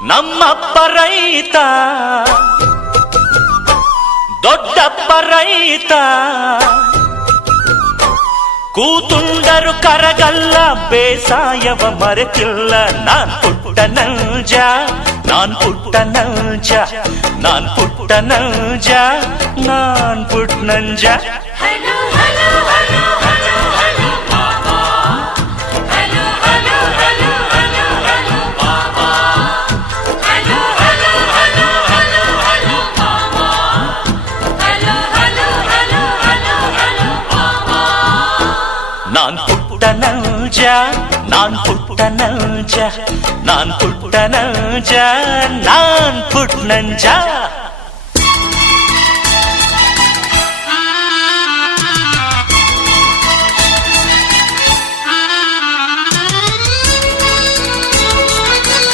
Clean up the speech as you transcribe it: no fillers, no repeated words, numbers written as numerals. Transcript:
ನಮ್ಮಪ್ಪ ರೈತ ದೊಡ್ಡಪ್ಪ ರೈತ ಕೂತುಂಡರು ಕರಗಲ್ಲ ಬೇಸಾಯವ ಮರೆತಿಲ್ಲ ನಾನ್ ಪುಟ್ಟ ನಲ್ಜ ನಾನ್ ಪುಟ್ಟ ನಲ್ಜ ನಾನ್ ಪುಟ್ಟ ನಲ್ಜ ನಾನ್ ಪುಟ್ಟ ನಂಜ ನಾನ್ ಪುಟ್ಟ ನಲ್ಜ ನಾನ್ ಪುಟ್ಟ ನಲ್ಜ ನಾನ್ ಪುಟ್ಟ ನಲ್ಜ ನಾನ್ ಪುಟ್ಟ ನಂಜ